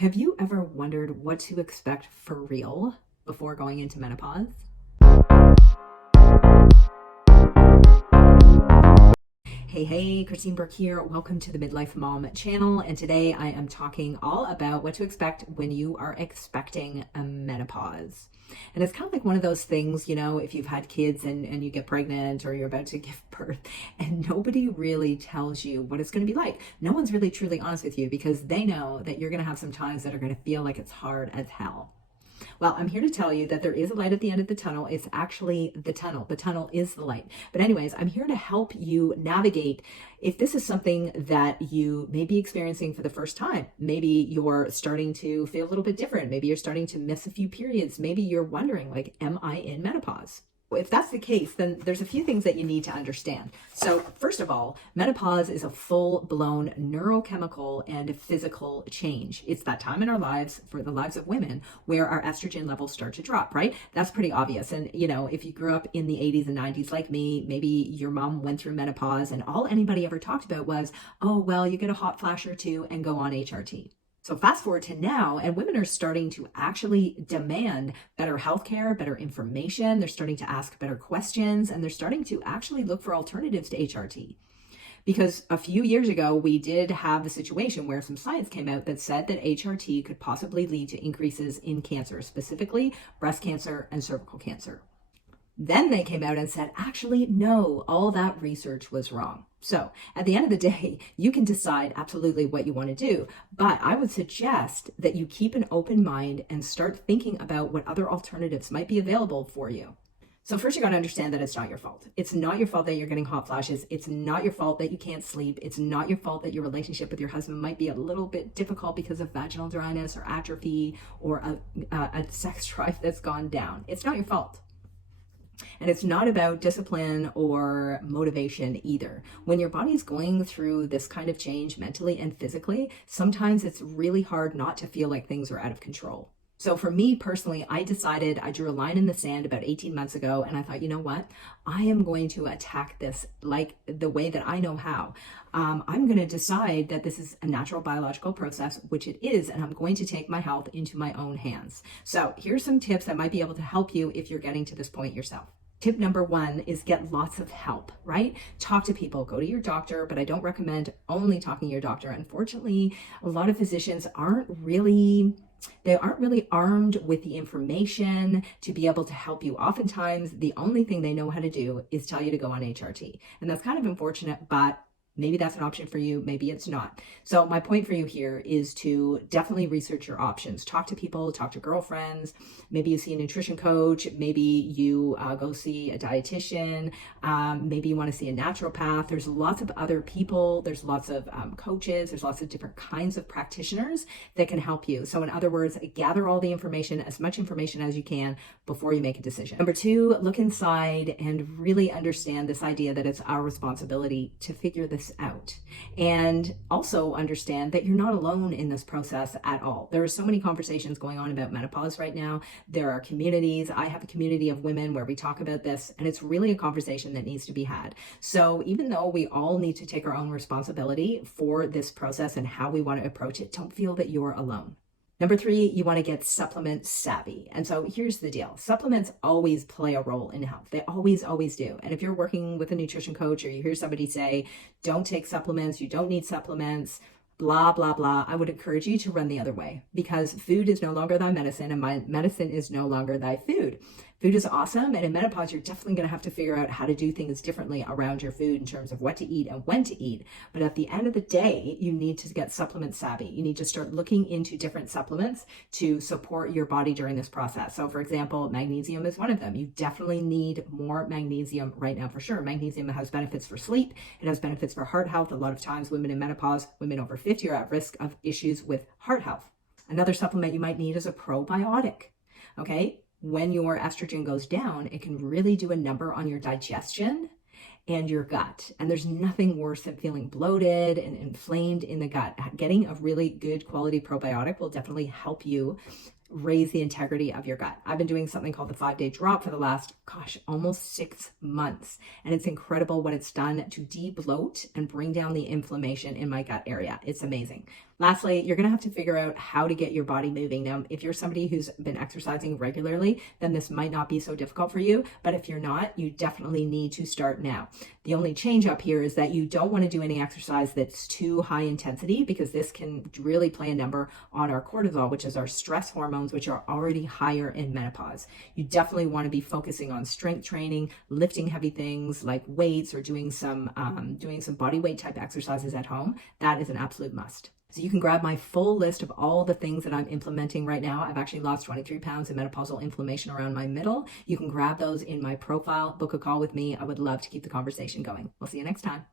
Have you ever wondered what to expect for real before going into menopause? Hey, Christine Burke here. Welcome to the Midlife Mom channel. And today I am talking all about what to expect when you are expecting a menopause. And it's kind of like one of those things, if you've had kids and you get pregnant or you're about to give birth and nobody really tells you what it's going to be like. No one's really truly honest with you because they know that you're going to have some times that are going to feel like it's hard as hell. Well, I'm here to tell you that there is a light at the end of the tunnel. It's actually the tunnel. The tunnel is the light. But anyways, I'm here to help you navigate if this is something that you may be experiencing for the first time. Maybe you're starting to feel a little bit different. Maybe you're starting to miss a few periods. Maybe you're wondering, am I in menopause? If that's the case, then there's a few things that you need to understand. So first of all, menopause is a full-blown neurochemical and physical change. It's that time in our lives, for the lives of women, where our estrogen levels start to drop, right? That's pretty obvious. And, if you grew up in the 80s and 90s like me, maybe your mom went through menopause and all anybody ever talked about was, oh, well, you get a hot flash or two and go on HRT. So fast forward to now, and women are starting to actually demand better healthcare, better information. They're starting to ask better questions, and they're starting to actually look for alternatives to HRT. Because a few years ago, we did have a situation where some science came out that said that HRT could possibly lead to increases in cancer, specifically breast cancer and cervical cancer. Then they came out and said, actually, no, all that research was wrong. So at the end of the day, you can decide absolutely what you want to do. But I would suggest that you keep an open mind and start thinking about what other alternatives might be available for you. So first, you got to understand that it's not your fault. It's not your fault that you're getting hot flashes. It's not your fault that you can't sleep. It's not your fault that your relationship with your husband might be a little bit difficult because of vaginal dryness or atrophy or a sex drive that's gone down. It's not your fault. And it's not about discipline or motivation either. When your body is going through this kind of change mentally and physically, sometimes it's really hard not to feel like things are out of control. So for me personally, I drew a line in the sand about 18 months ago, and I thought, you know what? I am going to attack this like the way that I know how. I'm going to decide that this is a natural biological process, which it is, and I'm going to take my health into my own hands. So here's some tips that might be able to help you if you're getting to this point yourself. Tip number one is get lots of help, right? Talk to people, go to your doctor, but I don't recommend only talking to your doctor. Unfortunately, a lot of physicians aren't really armed with the information to be able to help you. Oftentimes, the only thing they know how to do is tell you to go on HRT. And that's kind of unfortunate, but maybe that's an option for you, maybe it's not. So my point for you here is to definitely research your options. Talk to people, talk to girlfriends. Maybe you see a nutrition coach. Maybe you go see a dietitian. Maybe you want to see a naturopath. There's lots of other people. There's lots of coaches. There's lots of different kinds of practitioners that can help you. So in other words, gather all the information, as much information as you can before you make a decision. Number two, look inside and really understand this idea that it's our responsibility to figure this out. And also understand that you're not alone in this process at all. There are so many conversations going on about menopause right now. There are communities. I have a community of women where we talk about this, and it's really a conversation that needs to be had. So even though we all need to take our own responsibility for this process and how we want to approach it, don't feel that you're alone. Number three, you want to get supplement savvy. And so here's the deal. Supplements always play a role in health. They always, always do. And if you're working with a nutrition coach or you hear somebody say, don't take supplements, you don't need supplements, blah, blah, blah, I would encourage you to run the other way, because food is no longer thy medicine and my medicine is no longer thy food. Food is awesome. And in menopause, you're definitely going to have to figure out how to do things differently around your food in terms of what to eat and when to eat. But at the end of the day, you need to get supplement savvy. You need to start looking into different supplements to support your body during this process. So for example, magnesium is one of them. You definitely need more magnesium right now for sure. Magnesium has benefits for sleep. It has benefits for heart health. A lot of times women in menopause, women over 50 are at risk of issues with heart health. Another supplement you might need is a probiotic. Okay. When your estrogen goes down, it can really do a number on your digestion and your gut. And there's nothing worse than feeling bloated and inflamed in the gut. Getting a really good quality probiotic will definitely help you raise the integrity of your gut. I've been doing something called the 5-day drop for the last, almost 6 months. And it's incredible what it's done to de-bloat and bring down the inflammation in my gut area. It's amazing. Lastly, you're going to have to figure out how to get your body moving. Now, if you're somebody who's been exercising regularly, then this might not be so difficult for you. But if you're not, you definitely need to start now. The only change up here is that you don't want to do any exercise that's too high intensity, because this can really play a number on our cortisol, which is our stress hormones, which are already higher in menopause. You definitely want to be focusing on strength training, lifting heavy things like weights, or doing some body weight type exercises at home. That is an absolute must. So you can grab my full list of all the things that I'm implementing right now. I've actually lost 23 pounds in menopausal inflammation around my middle. You can grab those in my profile, book a call with me. I would love to keep the conversation going. We'll see you next time.